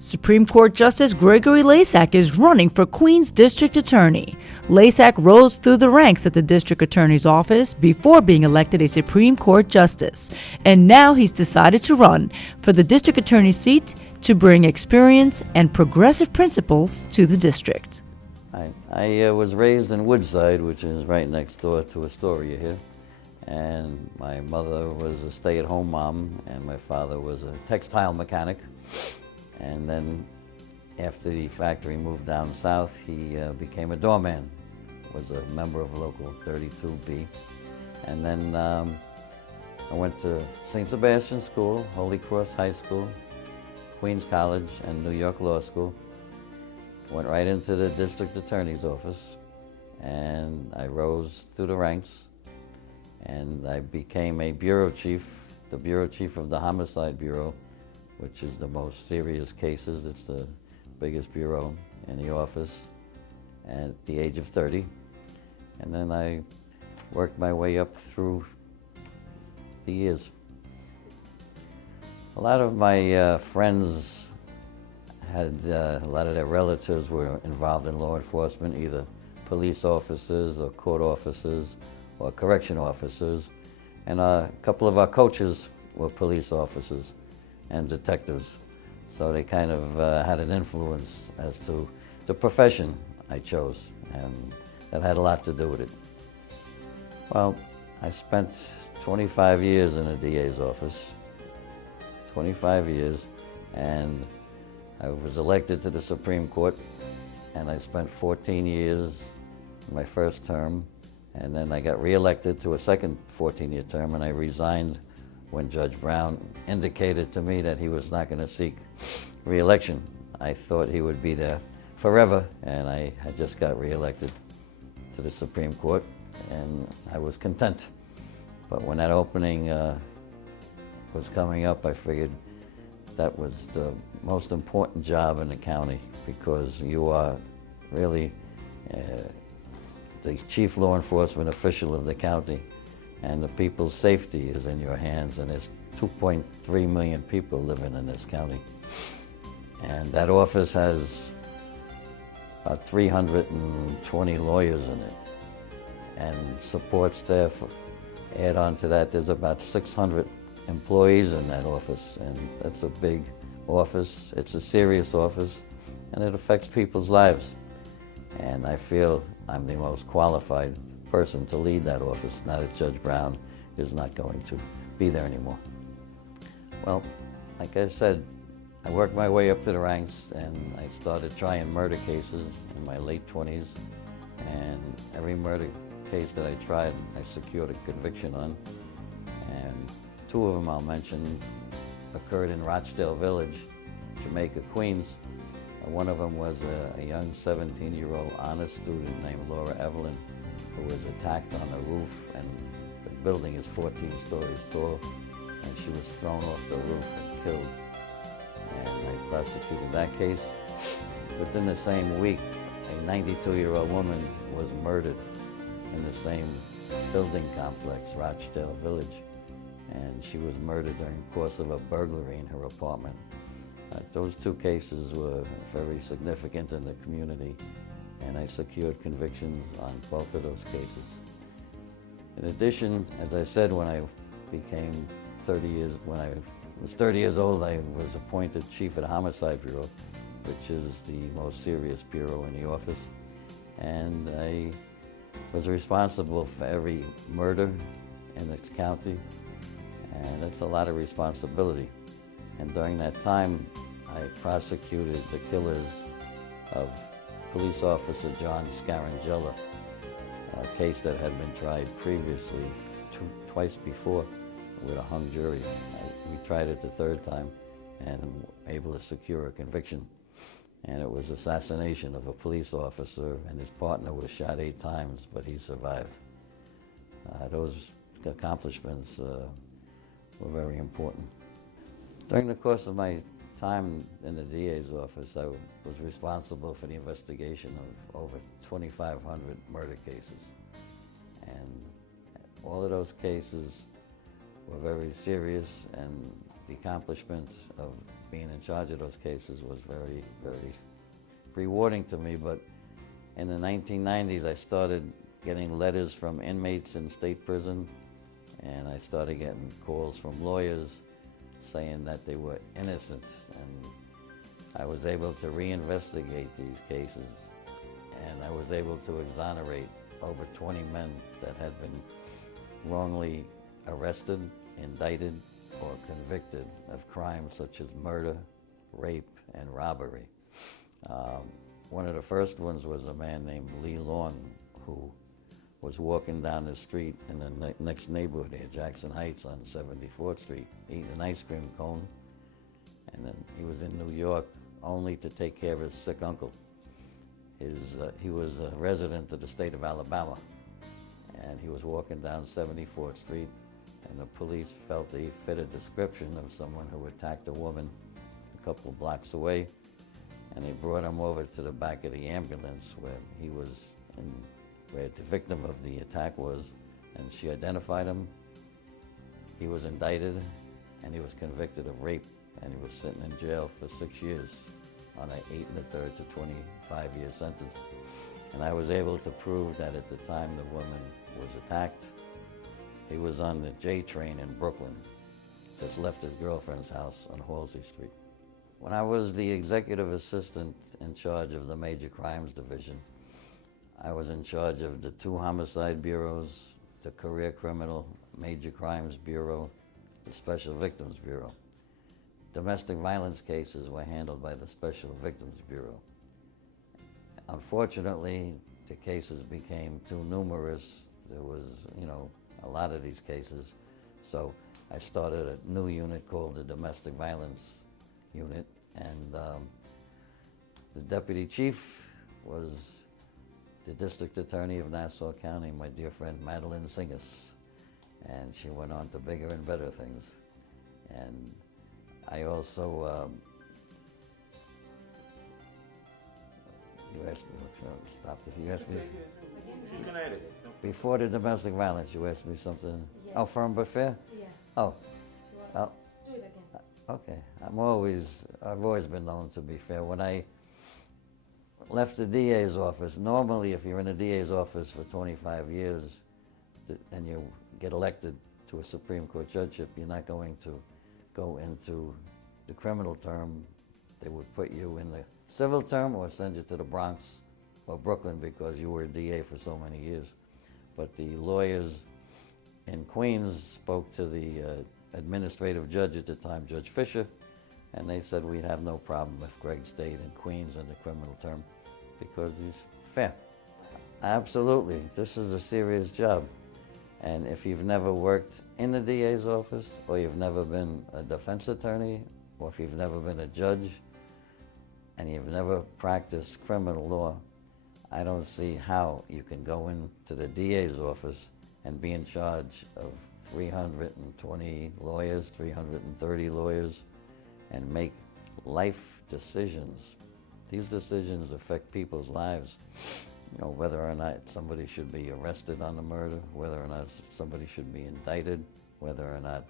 Supreme Court Justice Gregory Lasak is running for Queens District Attorney. Lasak rose through the ranks at the District Attorney's office before being elected a Supreme Court Justice. And now he's decided to run for the District Attorney's seat to bring experience and progressive principles to the district. I was raised in Woodside, which is right next door to Astoria here. And my mother was a stay-at-home mom, and my father was a textile mechanic. And then after the factory moved down south, he became a doorman, was a member of Local 32B. And then I went to St. Sebastian School, Holy Cross High School, Queens College, and New York Law School. Went right into the district attorney's office, and I rose through the ranks, and I became a bureau chief, the bureau chief of the Homicide Bureau, which is the most serious cases. It's the biggest bureau in the office at the age of 30. And then I worked my way up through the years. A lot of my friends had, a lot of their relatives were involved in law enforcement, either police officers or court officers or correction officers. And a couple of our coaches were police officers and detectives. So they kind of had an influence as to the profession I chose, and that had a lot to do with it. Well, I spent 25 years in a DA's office, 25 years, and I was elected to the Supreme Court, and I spent 14 years in my first term, and then I got reelected to a second 14-year term, and I resigned when Judge Brown indicated to me that he was not going to seek re-election. I thought he would be there forever, and I had just got re-elected to the Supreme Court, and I was content. But when that opening was coming up, I figured that was the most important job in the county, because you are really the chief law enforcement official of the county, and the people's safety is in your hands, and there's 2.3 million people living in this county. And that office has about 320 lawyers in it, and support staff. Add on to that, there's about 600 employees in that office, and that's a big office. It's a serious office, and it affects people's lives. And I feel I'm the most qualified person to lead that office, now that Judge Brown is not going to be there anymore. Well, like I said, I worked my way up to the ranks, and I started trying murder cases in my late 20s, and every murder case that I tried, I secured a conviction on. And two of them I'll mention occurred in Rochdale Village, Jamaica, Queens. One of them was a young 17-year-old honor student named Laura Evelyn, who was attacked on the roof, and the building is 14 stories tall, and she was thrown off the roof and killed. And I prosecuted that case. Within the same week, a 92-year-old woman was murdered in the same building complex, Rochdale Village, and she was murdered during the course of a burglary in her apartment. Those two cases were very significant in the community, and I secured convictions on both of those cases. In addition, as I said, when I became 30 years, when I was 30 years old, I was appointed chief of the Homicide Bureau, which is the most serious bureau in the office. And I was responsible for every murder in this county, and that's a lot of responsibility. And during that time, I prosecuted the killers of police officer John Scarangella, a case that had been tried previously twice before with a hung jury. We tried it the third time and were able to secure a conviction. And it was assassination of a police officer, and his partner was shot 8 times, but he survived. Those accomplishments were very important. During the course of my time in the DA's office, I was responsible for the investigation of over 2,500 murder cases. And all of those cases were very serious, and the accomplishment of being in charge of those cases was very, very rewarding to me. But in the 1990s, I started getting letters from inmates in state prison, and I started getting calls from lawyers saying that they were innocent, and I was able to reinvestigate these cases, and I was able to exonerate over 20 men that had been wrongly arrested, indicted, or convicted of crimes such as murder, rape, and robbery. One of the first ones was a man named Lee Long, who was walking down the street in the next neighborhood here, Jackson Heights on 74th Street, eating an ice cream cone. And then he was in New York only to take care of his sick uncle. He was a resident of the state of Alabama, and he was walking down 74th Street, and the police felt he fit a description of someone who attacked a woman a couple of blocks away, and they brought him over to the back of the ambulance where the victim of the attack was, and she identified him. He was indicted, and he was convicted of rape, and he was sitting in jail for 6 years on an 8 1/3 to 25-year sentence. And I was able to prove that at the time the woman was attacked, he was on the J train in Brooklyn, just left his girlfriend's house on Halsey Street. When I was the executive assistant in charge of the Major Crimes Division, I was in charge of the 2 homicide bureaus, the Career Criminal Major Crimes Bureau, the Special Victims Bureau. Domestic violence cases were handled by the Special Victims Bureau. Unfortunately, the cases became too numerous. There was, a lot of these cases. So I started a new unit called the Domestic Violence Unit, and the deputy chief was the district attorney of Nassau County, my dear friend Madeline Singas, and she went on to bigger and better things. And I also, you asked me, stop this, you asked me, She's gonna edit it. before the domestic violence, you asked me something. Yes. Oh, firm but fair? Yeah. Oh, Well, oh, do it again. okay. I've always been known to be fair. When I left the DA's office, normally if you're in the DA's office for 25 years and you get elected to a Supreme Court judgeship, you're not going to go into the criminal term. They would put you in the civil term or send you to the Bronx or Brooklyn because you were a DA for so many years. But the lawyers in Queens spoke to the administrative judge at the time, Judge Fisher, and they said we'd have no problem if Greg stayed in Queens in the criminal term because he's fair. Absolutely, this is a serious job. And if you've never worked in the DA's office, or you've never been a defense attorney, or if you've never been a judge, and you've never practiced criminal law, I don't see how you can go into the DA's office and be in charge of 320 lawyers, 330 lawyers, and make life decisions. These decisions affect people's lives. Whether or not somebody should be arrested on the murder, whether or not somebody should be indicted, whether or not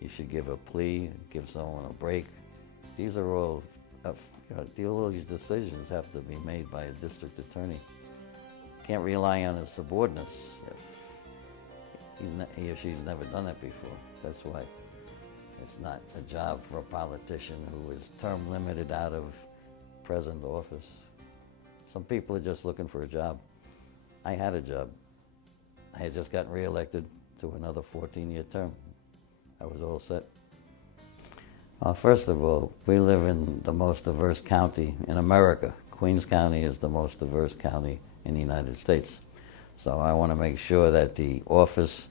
you should give a plea, give someone a break. These are all these decisions have to be made by a district attorney. Can't rely on his subordinates if he or she's never done that before. That's why it's not a job for a politician who is term limited out of present office. Some people are just looking for a job. I had a job. I had just gotten reelected to another 14-year term. I was all set. First of all, we live in the most diverse county in America. Queens County is the most diverse county in the United States. So I want to make sure that the office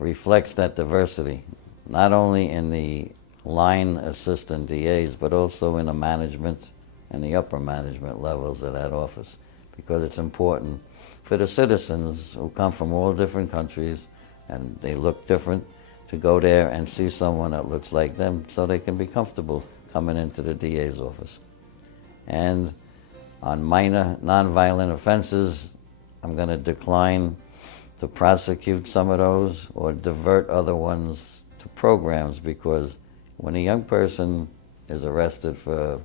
reflects that diversity, not only in the line assistant DAs, but also in the management and the upper management levels of that office, because it's important for the citizens who come from all different countries and they look different to go there and see someone that looks like them so they can be comfortable coming into the DA's office. And on minor nonviolent offenses, I'm going to decline to prosecute some of those or divert other ones to programs, because when a young person is arrested for,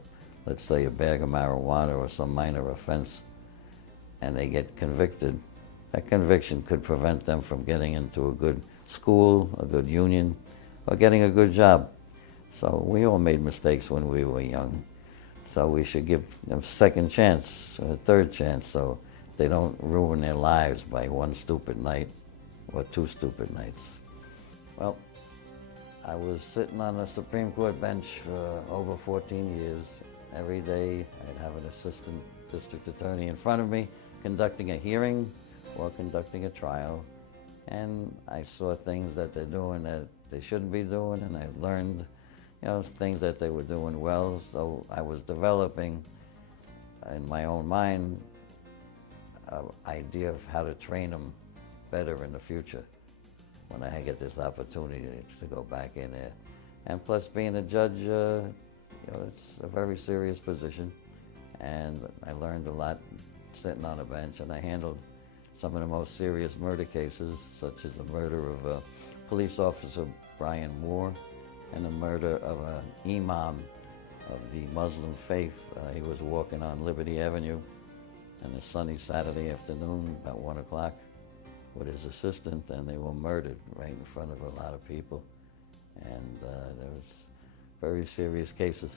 let's say, a bag of marijuana or some minor offense, and they get convicted, that conviction could prevent them from getting into a good school, a good union, or getting a good job. So we all made mistakes when we were young. So we should give them a second chance, or a third chance, so they don't ruin their lives by one stupid night or two stupid nights. Well, I was sitting on the Supreme Court bench for over 14 years. Every day I'd have an assistant district attorney in front of me conducting a hearing or conducting a trial. And I saw things that they're doing that they shouldn't be doing, and I learned, things that they were doing well. So I was developing in my own mind an idea of how to train them better in the future when I get this opportunity to go back in there. And plus, being a judge, it's a very serious position, and I learned a lot sitting on a bench, and I handled some of the most serious murder cases, such as the murder of police officer Brian Moore and the murder of an imam of the Muslim faith. He was walking on Liberty Avenue on a sunny Saturday afternoon, about 1 o'clock, with his assistant, and they were murdered right in front of a lot of people. And there was very serious cases.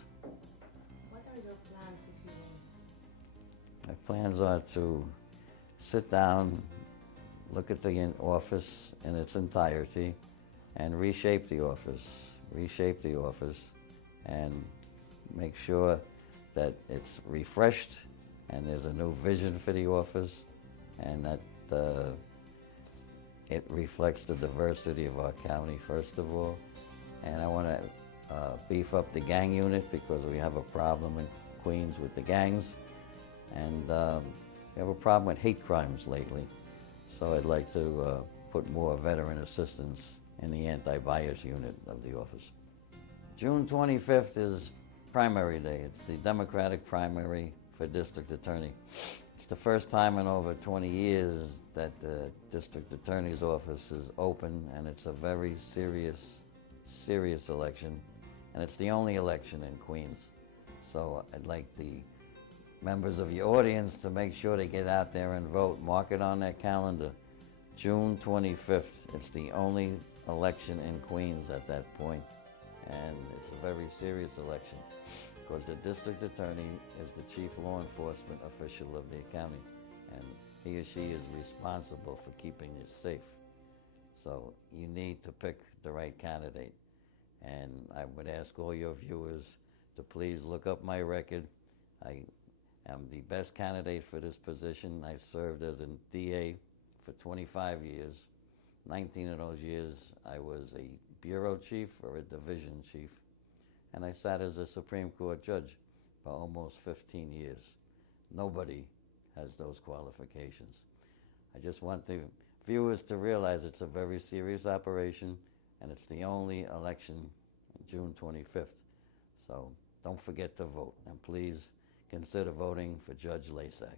What are your plans, if you will? My plans are to sit down, look at the office in its entirety, and reshape the office, and make sure that it's refreshed, and there's a new vision for the office, and that it reflects the diversity of our county, first of all. And I want to beef up the gang unit, because we have a problem in Queens with the gangs, and we have a problem with hate crimes lately. So I'd like to put more veteran assistance in the anti-bias unit of the office. June 25th is primary day. It's the Democratic primary for district attorney. It's the first time in over 20 years that the district attorney's office is open, and it's a very serious election, and it's the only election in Queens. So I'd like the members of your audience to make sure they get out there and vote. Mark it on their calendar. June 25th. It's the only election in Queens at that point, and it's a very serious election, because the district attorney is the chief law enforcement official of the county, and he or she is responsible for keeping you safe. So you need to pick the right candidate. And I would ask all your viewers to please look up my record. I am the best candidate for this position. I served as a DA for 25 years. 19 of those years I was a bureau chief or a division chief. And I sat as a Supreme Court judge for almost 15 years. Nobody has those qualifications. I just want the viewers to realize it's a very serious operation, and it's the only election June 25th. So don't forget to vote, and please consider voting for Judge Lasak.